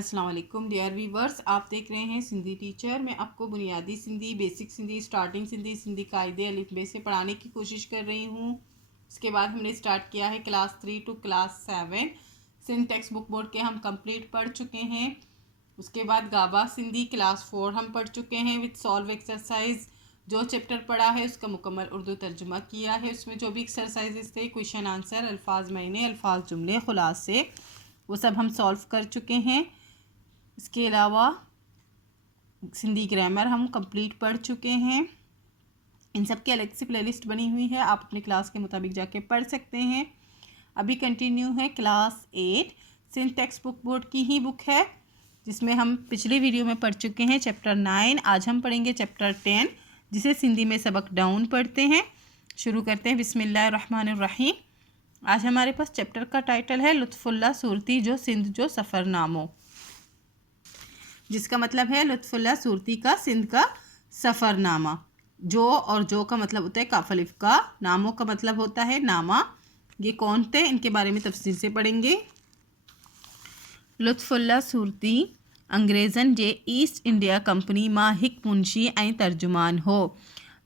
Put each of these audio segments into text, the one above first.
अस्सलाम वालेकुम dear viewers, आप देख रहे हैं सिंधी टीचर। मैं आपको बुनियादी सिंधी, बेसिक सिंधी, स्टार्टिंग सिंधी, सिंधी कायदे अलिफ बे से पढ़ाने की कोशिश कर रही हूँ। इसके बाद हमने स्टार्ट किया है class 3 to class 7। Sindh text book board के हम कंप्लीट पढ़ चुके हैं। उसके बाद गाबा सिंधी क्लास 4 हम पढ़ चुके हैं विद सॉल्व एक्सरसाइज। जो चैप्टर पढ़ा है उसका मुकम्मल उर्दू तर्जुमा किया है। उसमें जो भी एक्सरसाइजेस थे, क्वेश्चन आंसर, अल्फाज महीने, अल्फाज जुमले, खुलासे, वो सब हम सॉल्व कर चुके हैं। इसके अलावा सिंधी ग्रामर हम कंप्लीट पढ़ चुके हैं। इन सब की अलग से प्लेलिस्ट बनी हुई है, आप अपने क्लास के मुताबिक जाके पढ़ सकते हैं। अभी कंटिन्यू है class 8। Sindh text book board की ही बुक है, जिसमें हम पिछले वीडियो में पढ़ चुके हैं चैप्टर 9। आज हम पढ़ेंगे चैप्टर 10, जिसे सिंधी में सबक डाउन पढ़ते हैं। शुरू करते हैं। बिस्मिल्लाहिर्रहमानिर्रहीम। आज हमारे पास चैप्टर का टाइटल है लुत्फुल्लाह सूरती जो सिंध जो सफ़रनामो, जिसका मतलब है लुत्फुल्लाह सूरती का सिंध का सफ़रनामा। जो और जो का मतलब होता है काफ अलिफ का, नामों का मतलब होता है नामा। ये कौन थे, इनके बारे में तफसील से पढ़ेंगे। लुत्फुल्लाह सूरती अंग्रेज़न जे ईस्ट इंडिया कंपनी मां हिक मुंशी ऐं तर्जुमान हो।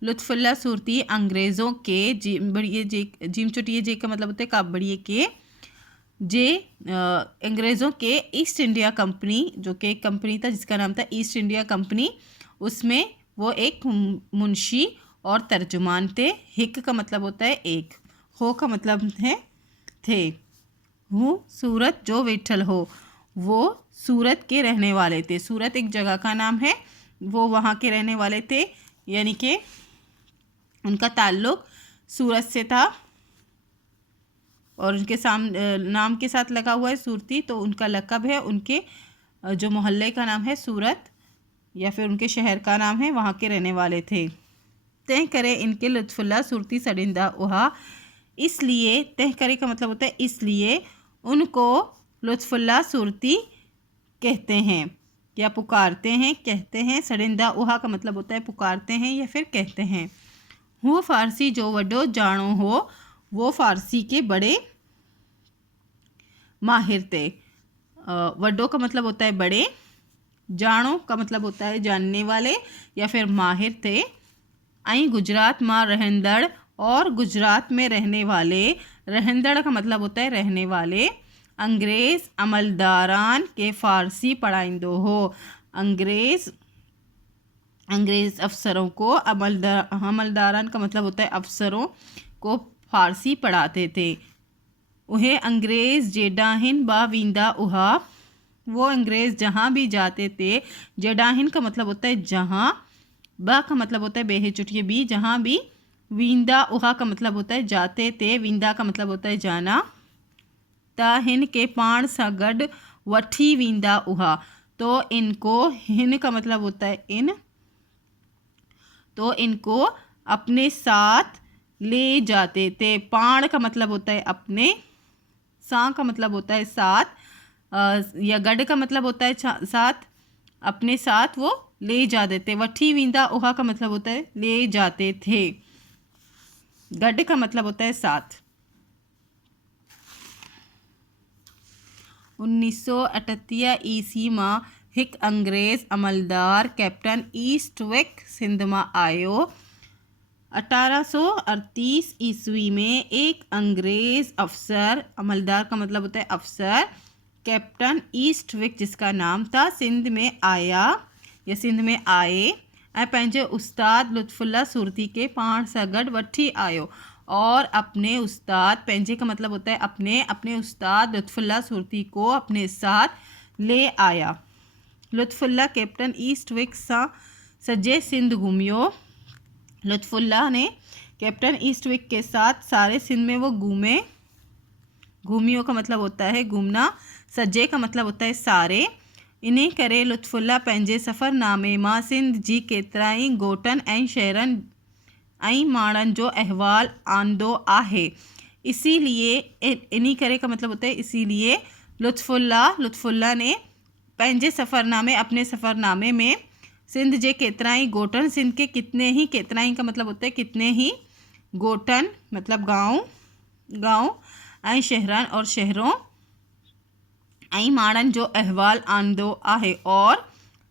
लुत्फुल्लाह सूरती अंग्रेज़ों के जीम चुटिए जे का मतलब होता है काफ बड़िए के जे अंग्रेज़ों के ईस्ट इंडिया कंपनी, जो कि एक कंपनी था जिसका नाम था ईस्ट इंडिया कंपनी, उसमें वो एक मुंशी और तर्जुमान थे। हिक का मतलब होता है एक, हो का मतलब है थे। हूँ सूरत जो विठल हो, वो सूरत के रहने वाले थे। सूरत एक जगह का नाम है, वो वहाँ के रहने वाले थे, यानी कि उनका ताल्लुक़ सूरत से था और उनके नाम के साथ लगा हुआ है सूरती, तो उनका लक़ब है। उनके जो मोहल्ले का नाम है सूरत, या फिर उनके शहर का नाम है, वहाँ के रहने वाले थे। तय करे इनके लुत्फुल्लाह सूरती सरिंदा उहा, इसलिए तय करे का मतलब होता है इसलिए उनको लुत्फुल्लाह सूरती कहते हैं या पुकारते हैं, कहते हैं। सरिंदा उहा का मतलब होता है पुकारते हैं या फिर कहते हैं। वो फ़ारसी जो वडो जानो हो, वो फ़ारसी के बड़े माहिर थे। वडो का मतलब होता है बड़े, जानो का मतलब होता है जानने वाले या फिर माहिर थे। आई गुजरात मां रहंदड़, और गुजरात में रहने वाले। रहंदड़ का मतलब होता है रहने वाले। अंग्रेज़ अमलदारान के फ़ारसी पढ़ाइंदो हो। अंग्रेज़ अफसरों को, अमलदारान का मतलब होता है अफसरों को फ़ारसी पढ़ाते थे। उन्हें अंग्रेज़ जेडाहिन बा विंदा उहा, वो अंग्रेज़ जहाँ भी जाते थे। जेडाहिन का मतलब होता है जहाँ, बा का मतलब होता है बेहे चुटिए भी, जहाँ भी। विंदा उहा का मतलब होता है जाते थे। विंदा का मतलब होता है जाना। ता हिन के पाण सा गड वठी विंदा उहा, तो इनको, हिन का मतलब होता है इन, तो इनको अपने साथ ले जाते थे। पाण का मतलब होता है अपने, सा का मतलब होता है साथ, या गड का मतलब होता है साथ, अपने साथ वो ले जाते थे। वठी विंदा उहा का मतलब होता है ले जाते थे। गड का मतलब होता है साथ। 1938 ईस्वी में हिक अंग्रेज़ अमलदार कैप्टन ईस्टविक सिंध में आयो। 1838 ईस्वी में एक अंग्रेज़ अफसर, अमलदार का मतलब होता है अफसर, कैप्टन ईस्टविक जिसका नाम था, सिंध में आया या सिंध में आए ऐं पंहिंजे उस्ताद लुत्फुल्लाह सूरती के पाण सां गॾु वठी आयो। और अपने उस्ताद, पंहिंजे का मतलब होता है अपने उस्ताद लुत्फुल्लाह सूरती को अपने साथ ले आया। लुत्फुल्लाह कैप्टन ईस्टविक सां सॼे सिंध घूमियो। लुत्फुल्लाह ने कैप्टन ईस्टविक के साथ सारे सिंध में वो घूमे। घूमियो का मतलब होता है घूमना। सॼे का मतलब होता है सारे। इन्हीं करे लुत्फुल्लाह पंहिंजे सफ़रनामे मां सिंध जी केतिराई ॻोठनि ऐं शहरनि ऐं माण्हुनि जो अहवाल आंदो आहे। इसीलिए, इन्हीं करे का मतलब होता है इसीलिए, लुत्फुल्लाह ने पंहिंजे सफ़रनामे, अपने सफ़रनामे में सिंध जे केतिराई ॻोठनि, सिंध के कितने ही, केतिराई का मतलब होता है कितने ही, ॻोठनि मतलब गाँव ऐं शहरनि और शहरों, आई माड़न जो अहवाल आंदो आहे। और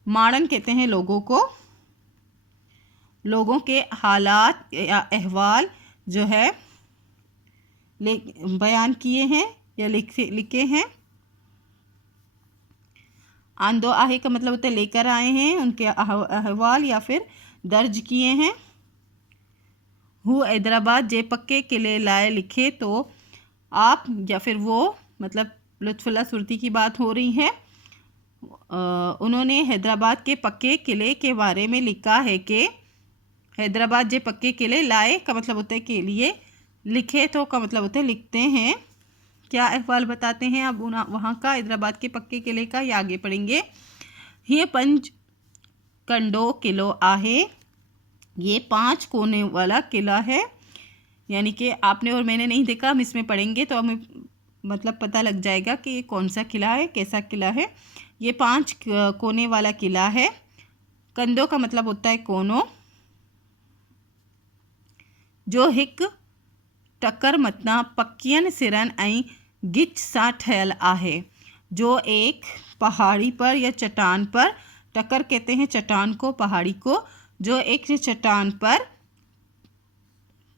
माड़न कहते हैं लोगों को, लोगों के हालात या अहवाल जो है बयान किए हैं या लिखे हैं। आंदो आहे का मतलब होता है लेकर आए हैं, उनके अहवाल या फिर दर्ज किए हैं। हु हैदराबाद जे पक्के किले लाए लिखे, तो आप या फिर वो मतलब लुत्फुल्लाह सुरती की बात हो रही है। उन्होंने हैदराबाद के पक्के किले के बारे में लिखा है कि हैदराबाद जे पक्के किले लाए का मतलब होता है के लिए, लिखे तो का मतलब होता है लिखते हैं। क्या अहवाल बताते हैं अब वहाँ का, हैदराबाद के पक्के किले का, ये आगे पढ़ेंगे। ये 5 कंडो किलो आहे, ये 5 कोने वाला किला है। यानी कि आपने और मैंने नहीं देखा, हम इसमें पढ़ेंगे तो हमें मतलब पता लग जाएगा कि ये कौन सा किला है, कैसा किला है। ये 5 कोने वाला किला है। कंदो का मतलब होता है कोनो। जो हिक टक्कर मतना पक्कियन सिरन ऐं गिच सा ठहल आहे, जो एक पहाड़ी पर या चट्टान पर, टक्कर कहते हैं चट्टान को, पहाड़ी को, जो एक चट्टान पर,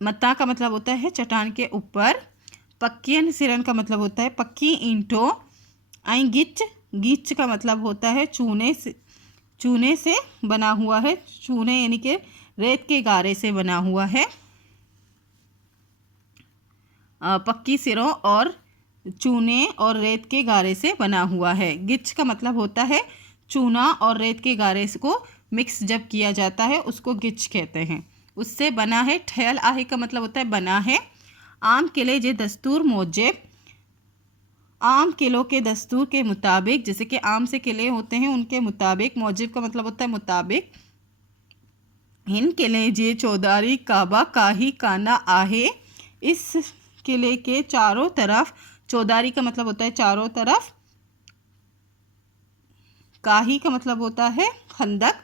मत्ता का मतलब होता है चट्टान के ऊपर, पक्कियन सिरन का मतलब होता है पक्की ईंटों, ऐं गिच, गिच का मतलब होता है चूने से बना हुआ है। चूने यानी कि रेत के गारे से बना हुआ है। पक्की सिरों और चूने और रेत के गारे से बना हुआ है। गिच का मतलब होता है चूना और रेत के गारे को मिक्स जब किया जाता है उसको गिच कहते हैं, उससे बना है। ठहल आहे का मतलब होता है बना है। आम किले जे दस्तूर मोजेब, आम किलों के दस्तूर के मुताबिक, जैसे कि आम से किले होते हैं उनके मुताबिक, मौजिब का मतलब होता है मुताबिक। हिन किले जे चौधारी काबा काही काना आहे, इस किले के चारों तरफ, चौधारी का मतलब होता है चारों तरफ, काही का मतलब होता है खंदक,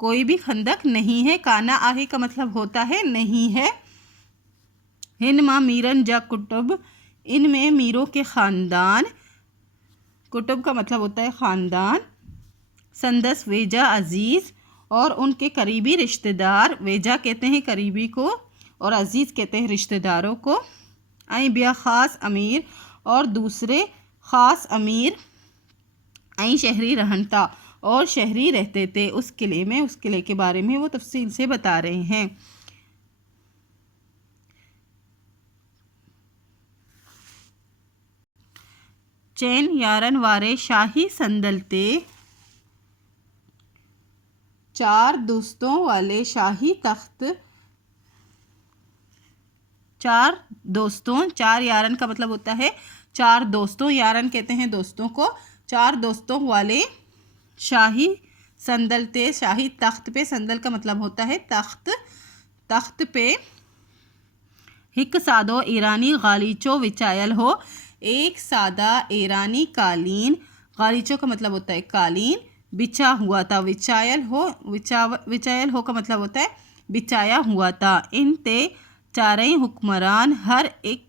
कोई भी खंदक नहीं है। काना आहे का मतलब होता है नहीं है। हिन मां मीरन जा कुटुब, इनमें मीरों के ख़ानदान, कुटुब का मतलब होता है ख़ानदान। संदस वेजा अजीज़, और उनके करीबी रिश्तेदार, वेजा कहते हैं करीबी को और अजीज़ कहते हैं रिश्तेदारों को। ऐं बिया ख़ास अमीर, और दूसरे ख़ास अमीर, ऐं शहरी रहनता, और शहरी रहते थे उस किले में। उस किले के बारे में वो तफसील से बता रहे हैं। चैन यारन वारे शाही संदल ते, 4 दोस्तों वाले शाही तख्त, 4 दोस्तों, 4 यारन का मतलब होता है 4 दोस्तों, यारन कहते हैं दोस्तों को। 4 दोस्तों वाले शाही संदल ते, शाही तख्त पे, संदल का मतलब होता है तख्त, तख्त पे हिक सादो ईरानी गालीचो विचायल हो, एक सादा ईरानी कालीन, गालीचो का मतलब होता है कालीन, बिछा हुआ था। विचायल हो, विचायल हो का मतलब होता है बिछाया हुआ था। इन ते चारें हुक्मरान, हर एक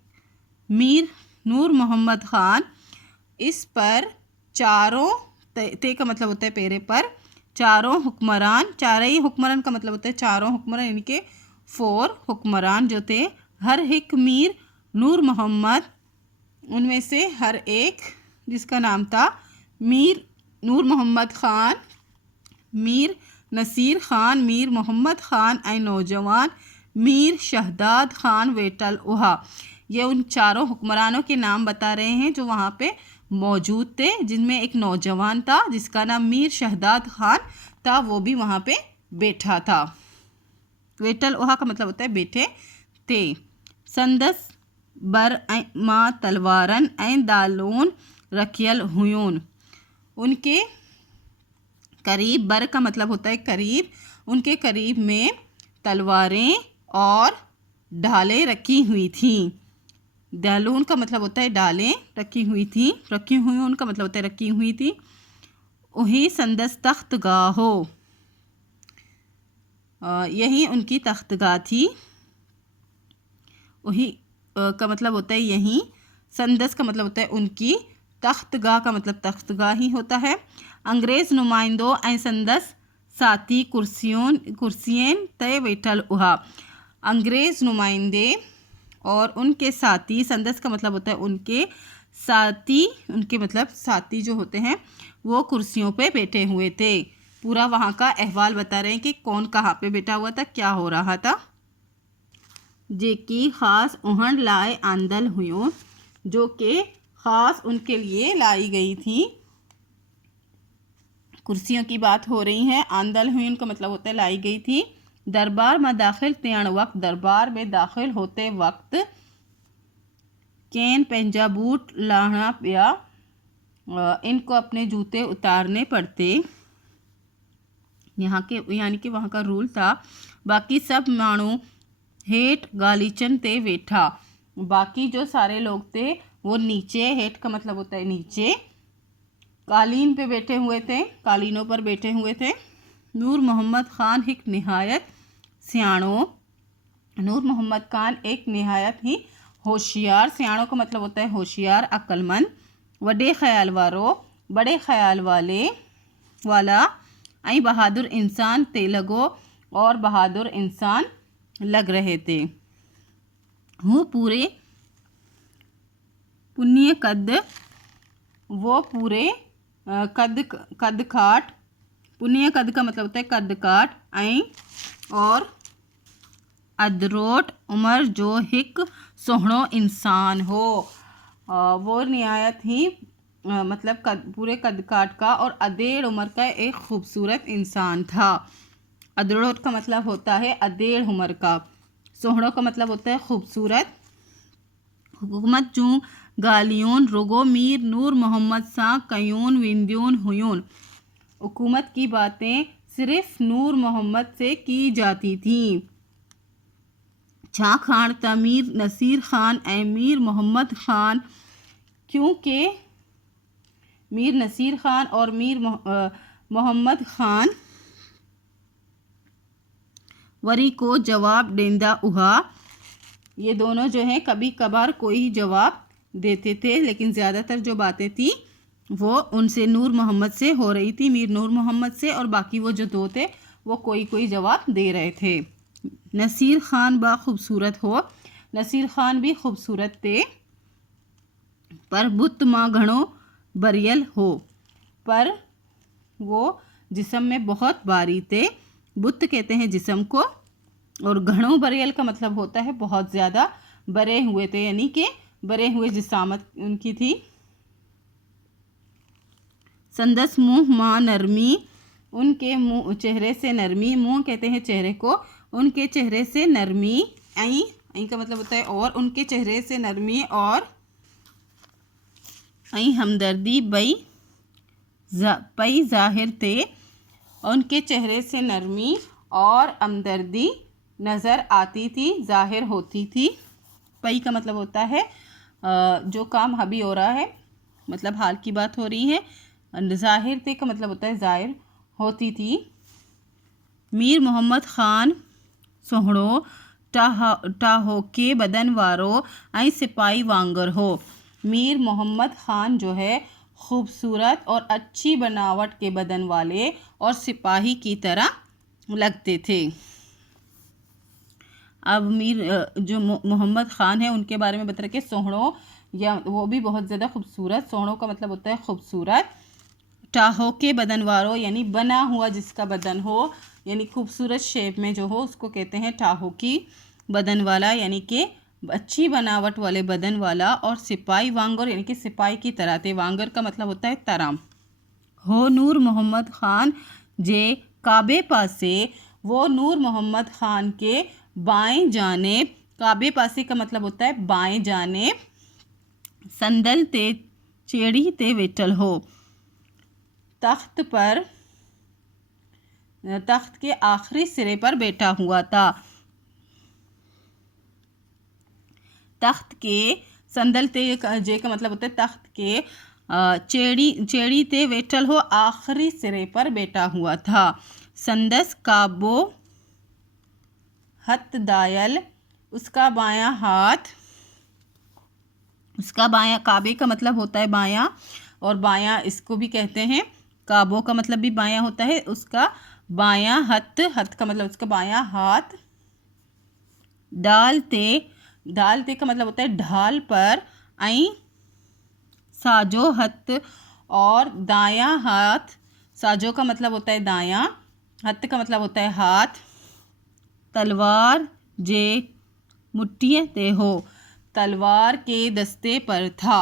मीर नूर मोहम्मद ख़ान, इस पर चारों, ते का मतलब होता है पेरे पर, चारों हुक्मरान, चारें हुक्मरान का मतलब होता है चारों हुक्मरान, यानी कि 4 हुक्मरान जो थे, हर एक मीर नूर मोहम्मद, उनमें से हर एक जिसका नाम था मीर नूर मोहम्मद ख़ान, मीर नसीर ख़ान, मीर मोहम्मद ख़ान, ऐ नौजवान मीर शहदाद ख़ान वेटल उहा। ये उन चारों हुक्मरानों के नाम बता रहे हैं जो वहाँ पे मौजूद थे, जिनमें एक नौजवान था जिसका नाम मीर शहदाद ख़ान था, वो भी वहाँ पे बैठा था। वेटल उहा का मतलब होता है बैठे थे। संदस बर माँ तलवारन ऐं दालोन रखियल हुयून, उनके करीब, बर का मतलब होता है करीब, उनके करीब में तलवारें और ढालें रखी हुई थी। दालून का मतलब होता है डालें रखी हुई थी, रखी हुई उनका मतलब होता है रखी हुई थी। वही संदस तख्तगाह हो, यही उनकी तख्तगाह थी। वही का मतलब होता है यहीं, संदस का मतलब होता है उनकी, तख्तगाह का मतलब तख्तगाह ही होता है। अंग्रेज़ नुमाइंदो ऐं संदस साथी कुर्सियन तय वेठल उहा। अंग्रेज़ नुमाइंदे और उनके साथी, संदस का मतलब होता है उनके साथी, उनके मतलब साथी जो होते हैं वो कुर्सियों पे बैठे हुए थे। पूरा वहाँ का अहवाल बता रहे हैं कि कौन कहाँ पे बैठा हुआ था, क्या हो रहा था। जेकी ख़ास उहण लाए आंदल हुयूं, जो कि ख़ास उनके लिए लाई गई थी। कुर्सियों की बात हो रही है। आंदल हुई उनका मतलब होता है लाई गई थी। दरबार में दाखिल त्याण वक्त, दरबार में दाखिल होते वक्त कैन पंजा बूट लाना पिया, इनको अपने जूते उतारने पड़ते। यहाँ के यानी कि वहाँ का रूल था। बाकी सब माण्हू हेठ गालीचन ते वेठा, बाकी जो सारे लोग थे वो नीचे, हेठ का मतलब होता है नीचे, कालीन पे बैठे हुए थे, कालीनों पर बैठे हुए थे। नूर मोहम्मद ख़ान एक निहायत सियाणो, नूर मोहम्मद खान एक निहायत ही होशियार, सियाणों का मतलब होता है होशियार, अक्लमंद, वडे ख्याल वारो, बड़े ख्याल वाला, ऐं बहादुर इंसान ते लगो, और बहादुर इंसान लग रहे थे। वो पूरे पुण्य कद, वो पूरे कद काट, पुण्य कद का मतलब होता है कद काट, ऐं और अदरोट उमर जो हिक सोहणो इंसान हो। वो निहायत ही मतलब पूरे कद काट का और अधेड़ उम्र का एक खूबसूरत इंसान था। अदरोट का मतलब होता है अधेड़ उम्र का, सोहणो का मतलब होता है खूबसूरत। हुकूमत चूँ गालियोन रुगो मीर नूर मोहम्मद सा कयून विंद्यून हुयून, हुकूमत की बातें सिर्फ नूर मोहम्मद से की जाती थीं। छा खान था मीर नसीर खान ए मीर मोहम्मद खान, क्योंकि मीर नसीर खान और मीर मोहम्मद खान वरी को जवाब देंदा उहा, ये दोनों जो हैं कभी कभार कोई जवाब देते थे, लेकिन ज़्यादातर जो बातें थी वो उनसे नूर मोहम्मद से हो रही थी, मीर नूर मोहम्मद से, और बाकी वो जो दो थे वो कोई जवाब दे रहे थे। नसीर खान बा खूबसूरत हो, नसीर खान भी खूबसूरत थे, पर बुत माँ घणो बरियल हो, पर वो जिस्म में बहुत बारी थे। बुत कहते हैं जिस्म को, और घणो बरियल का मतलब होता है बहुत ज़्यादा बरे हुए थे, यानी कि बरे हुए जिसामत उनकी थी। संदस मुँह माँ नरमी, उनके मुँह चेहरे से नरमी, मुँह कहते हैं चेहरे को, उनके चेहरे से नरमी, ऐं का मतलब होता है और, उनके चेहरे से नरमी और ऐं हमदर्दी पई ज़ाहिर थे, उनके चेहरे से नरमी और हमदर्दी नज़र आती थी, ज़ाहिर होती थी। पई का मतलब होता है जो काम अभी हो रहा है, मतलब हाल की बात हो रही है। ज़ाहिर थे का मतलब होता है ज़ाहिर होती थी। मीर मोहम्मद ख़ान सोहणो टाहो के बदन वारो ऐं सिपाही वांगर हो, मीर मोहम्मद ख़ान जो है खूबसूरत और अच्छी बनावट के बदन वाले और सिपाही की तरह लगते थे। अब मीर जो मोहम्मद ख़ान है उनके बारे में बता रहे कि सोहणो, या वो भी बहुत ज़्यादा खूबसूरत, सोहणो का मतलब होता है खूबसूरत, टाहो के बदन वारो यानी बना हुआ जिसका बदन हो, यानी खूबसूरत शेप में जो हो उसको कहते हैं टाहो की बदन वाला, यानी कि अच्छी बनावट वाले बदन वाला, और सिपाही वांगर यानी कि सिपाही की तरह थे। वांगर का मतलब होता है तरह हो। नूर मोहम्मद ख़ान जे काबे पासे, वो नूर मोहम्मद ख़ान के बाएं जानेब, काबे पासे का मतलब होता है बाएं जानेब, संदल ते चेड़ी ते वेटल हो, तख्त पर, तख्त के आखिरी सिरे पर बैठा हुआ था। तख्त के संदल ते जे का मतलब होता है तख्त के चेड़ी ते वेटल हो, आखिरी सिरे पर बैठा हुआ था। संदस काबो हथ दायल, उसका बायां हाथ उसका बायां, काबे का मतलब होता है बायां, और बायां इसको भी कहते हैं, काबो का मतलब भी बायां होता है। उसका बायां हथ, हथ का मतलब उसका बायां हाथ। डालते, डालते का मतलब होता है ढाल पर। आई साजो हथ, और दायां हाथ। साजो का मतलब होता है दायां, हथ का मतलब होता है हाथ। तलवार जे मुट्ठीअ ते हो, तलवार के दस्ते पर था।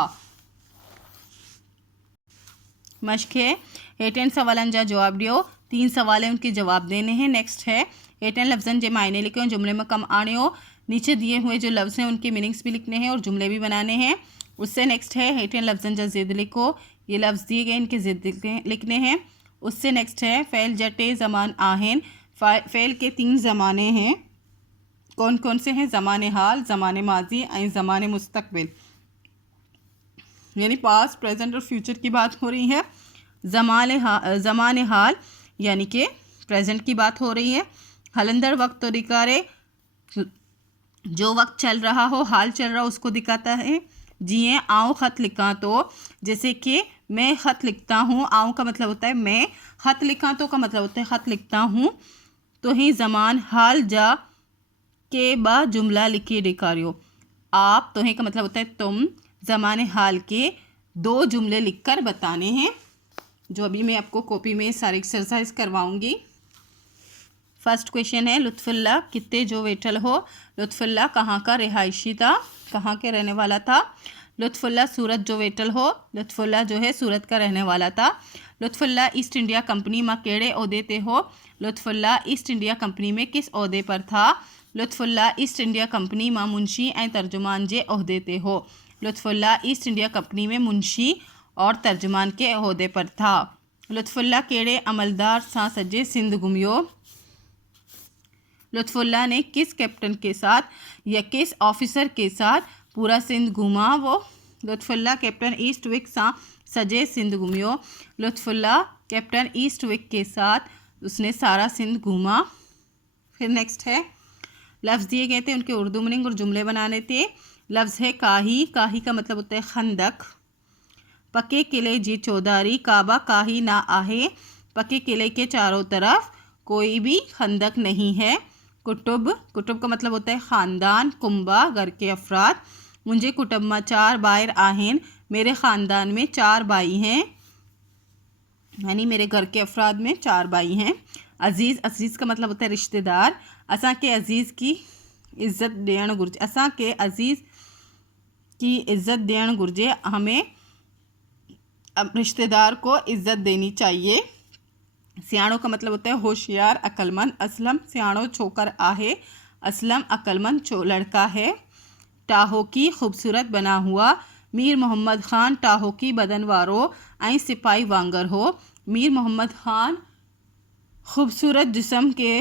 मश्क है, हेठनि सवालनि जा जवाब ॾियो। 3 सवाल है, उनके जवाब देने हैं। नेक्स्ट है, हेठनि लफ्ज़नि जे मायने लिखो, जुमले में कम आणियो। नीचे दिए हुए जो लफ्ज़ हैं उनके मीनिंग्स भी लिखने हैं और जुमले भी बनाने हैं। उससे नेक्स्ट है, हेठनि लफ्ज़नि जा ज़िद लिखो। ये लफ्ज़ दिए गए, इनके ज़िद लिखने हैं। उससे नेक्स्ट है, फ़ेल जटे ज़मान आहिन। फ़ेल के 3 ज़माने हैं। कौन कौन से हैं? ज़माने हाल, ज़माने माजी और ज़माने मुस्तकबिल, यानी पास्ट, प्रेजेंट और फ्यूचर की बात हो रही है। ज़माने हाल यानी कि प्रेजेंट की बात हो रही है। हलंदर वक्त तो दिकारे, जो वक्त चल रहा हो, हाल चल रहा हो, उसको दिखाता है। जिए आऊँ खत लिखा तो, जैसे कि मैं खत लिखता हूँ। आऊँ का मतलब होता है मैं, खत लिखा तो का मतलब होता है खत लिखता हूँ। तो ही ज़मान हाल जा के बा जुमला लिखी दिकारियो। आप, तो ही का मतलब होता है तुम, ज़माने हाल के 2 जुमले लिखकर बताने हैं, जो अभी मैं आपको कॉपी में सारी एक्सरसाइज करवाऊंगी। फर्स्ट क्वेश्चन है, लुत्फुल्ला कित्ते जो वेठल हो। लुत्फुल्ला कहाँ का रिहायशी था, कहाँ के रहने वाला था। लुत्फुल्ला सूरत जो वेठल हो, लुत्फुल्ला जो है सूरत का रहने वाला था। लुत्फुल्ला ईस्ट इंडिया कंपनी में केड़े ओहदे ते हो। लुत्फुल्ला ईस्ट इंडिया कंपनी में किस ओहदे पर था। लुत्फुल्ला ईस्ट इंडिया कंपनी में मुंशी ऐं तर्जुमान जे ओहदे ते हो। लुत्फुल्ला ईस्ट इंडिया कंपनी में मुंशी और तर्जुमान के ओहदे पर था। लुत्फुल्ला केड़े अमलदार सां सजे सिंध घुमियो। लुत्फुल्ला ने किस कैप्टन के साथ या किस ऑफिसर के साथ पूरा सिंध घूमा। वो लुत्फुल्ला कैप्टन ईस्टविक सां सजे सिंध घूमियो। लुत्फुल्ला कैप्टन ईस्टविक के साथ उसने सारा सिंध घूमा। फिर नेक्स्ट है, लफ्ज़ दिए गए थे, उनके उर्दू मीनिंग और जुमले बनाने थे। लफ्ज़ है काही, काही का मतलब होता है खंदक। पक्के किले जी चौधारी, काबा काही ना आहे। पक्के किले के चारों तरफ कोई भी खंदक नहीं है। कुटुब, कुटुब का मतलब होता है ख़ानदान। कुंबा घर के अफराद। मुंहिंजे कुटुंब में 4 भाइर आहिन, मेरे ख़ानदान में 4 भाई हैं, यानी मेरे घर के अफराद में 4 भाई हैं। अज़ीज़, अज़ीज़ का मतलब होता है रिश्तेदार। असां के अज़ीज़ की इज़्ज़त ॾियणु घुरिजे, असां के अज़ीज़ की इज़्ज़त ॾियणु घुरिजे, हमें रिश्तेदार को इज़्ज़त देनी चाहिए। सियाणो का मतलब होता है होशियार, अक्लमंद। असलम सियाणो छोकर आहे, असलम अक्लमंद लड़का है। टाहो की खूबसूरत बना हुआ। मीर मोहम्मद ख़ान टाहो की बदन वारो ऐं सिपाही वांगर हो। मीर मोहम्मद ख़ान खूबसूरत जिस्म के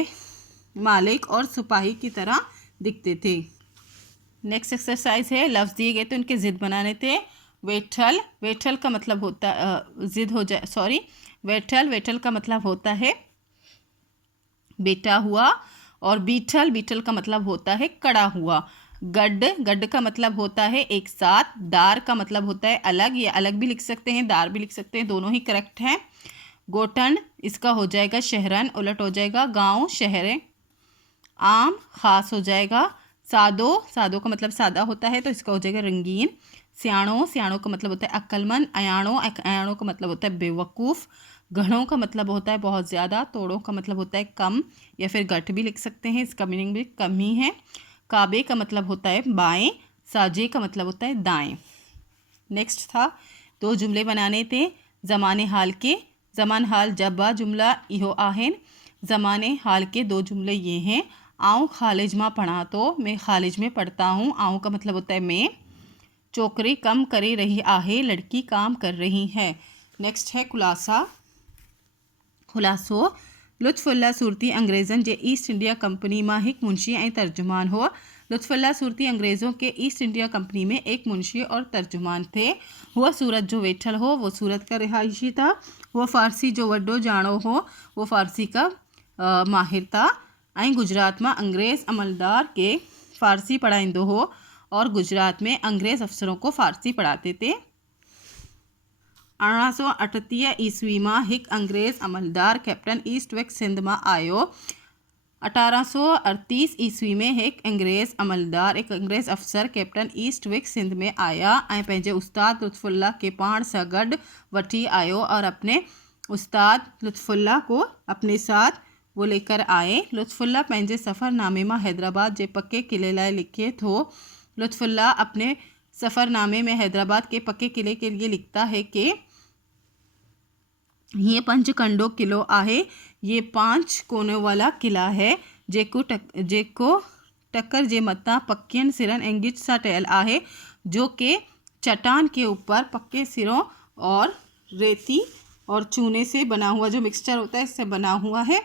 मालिक और सिपाही की तरह दिखते थे। नेक्स्ट एक्सरसाइज है, लफ्ज़ दिए गए थे, उनके ज़िद बनाने थे। वेठल, वेठल का मतलब होता ज़िद हो जाए, सॉरी, वेठल, वेठल का मतलब होता है बेटा हुआ। और बीठल, बीठल का मतलब होता है कड़ा हुआ। गड्ढ, गड्ढ का मतलब होता है एक साथ। दार का मतलब होता है अलग, या अलग भी लिख सकते हैं, दार भी लिख सकते हैं, दोनों ही करेक्ट हैं। गोटन, इसका हो जाएगा शहरन, उलट हो जाएगा गांव शहर। आम, ख़ास हो जाएगा। सादो, सादो का मतलब सादा होता है, तो इसका हो जाएगा रंगीन। सियाणो, सियाणो का मतलब होता है अक्लमंद। अयाणो, अयाणो का मतलब होता है बेवकूफ़। घणों का मतलब होता है बहुत ज़्यादा। तोड़ों का मतलब होता है कम, या फिर घट भी लिख सकते हैं, इसका मीनिंग भी कम ही है। काबे का मतलब होता है बाएं। साजे का मतलब होता है दाएं। नेक्स्ट था, 2 जुमले बनाने थे ज़माने हाल के। ज़मान हाल जब्बा जुमला इहो आहिन। ज़माने हाल के 2 जुमले ये हैं। आऊँ कॉलेज में पढ़ा तो, मैं कॉलेज में पढ़ता हूँ। आऊँ का मतलब होता है मैं। छोकरी कम करे रही आहे, लड़की काम कर रही है। नेक्स्ट है खुलासा। खुलासो, लुत्फुल्ला सूरती अंग्रेज़न जे ईस्ट इंडिया कंपनी में एक मुंशी ऐं तर्जुमान हो। लुत्फुल्ला सूरती अंग्रेज़ों के ईस्ट इंडिया कंपनी में एक मुंशी और तर्जुमान थे। वह सूरत जो वेठल हो, वो सूरत का रिहायशी था। वह फ़ारसी जो वड्डो जानो हो, वो फ़ारसी का माहिर था। ऐं गुजरात में अंग्रेज़ अमलदार के फ़ारसी पढ़ाईंदो हो। और गुजरात में अंग्रेज़ अफसरों को फ़ारसी पढ़ाते थे। 1838 ईस्वी में एक अंग्रेज़ अमलदार कैप्टन ईस्ट वेस्ट सिंध में आयो। 1838 ईस्वी में एक अंग्रेज़ अफ़सर कैप्टन ईस्ट वेस्ट सिंध में आया ऐं पंहिंजे उस्ताद लुत्फ़ुल्लाह के पाण सां गॾु वठी आयो और अपने उस्ताद लुत्फ़ुल्लाह को अपने साथ वो लेकर आए। लुत्फ़ुल्लाह पंहिंजे सफ़रनामे में हैदराबाद के पक्के किले लाइ लिखे थो। लुत्फ़ुल्लाह अपने सफ़रनामे में हैदराबाद के पक्के किले के लिए लिखता है कि ये पंचकंडो किलो आहे। ये 5 कोनों वाला किला है जेको टक्कर जे मथा पक्कियन सिरन ऐं गिच सा ठहियल आहे, जो कि चट्टान के ऊपर पक्के सिरों और रेती और चूने से बना हुआ जो मिक्सचर होता है इससे बना हुआ है,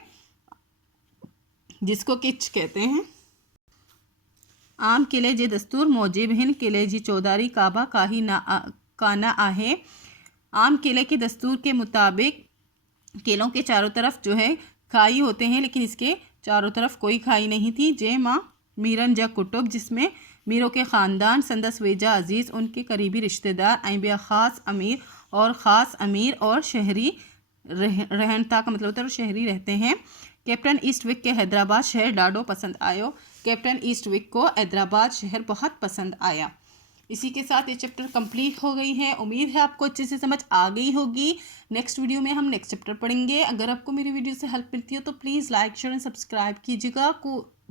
जिसको किच कहते हैं। आम किले जे दस्तूर मूजिब हिन किले जी चौधारी काबा काना आहे। आम किले के दस्तूर के मुताबिक किलों के चारों तरफ जो है खाई होते हैं, लेकिन इसके चारों तरफ कोई खाई नहीं थी। जे माँ मीरन जा कुटुब, जिसमें मीरों के ख़ानदान, संदस वेजा अजीज़, उनके करीबी रिश्तेदार ऐं ॿिया ख़ास अमीर और शहरी रहन था का मतलब होता है शहरी रहते हैं। कैप्टन ईस्टविक के हैदराबाद शहर ॾाढो पसंद आयो। कैप्टन ईस्टविक को हैदराबाद शहर बहुत पसंद आया। इसी के साथ ये चैप्टर कंप्लीट हो गई है। उम्मीद है आपको अच्छे से समझ आ गई होगी। नेक्स्ट वीडियो में हम नेक्स्ट चैप्टर पढ़ेंगे। अगर आपको मेरी वीडियो से हेल्प मिलती है तो please like share and subscribe कीजिएगा।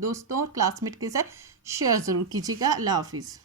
दोस्तों क्लासमेट के साथ शेयर ज़रूर कीजिएगा। अल्लाह हाफिज़।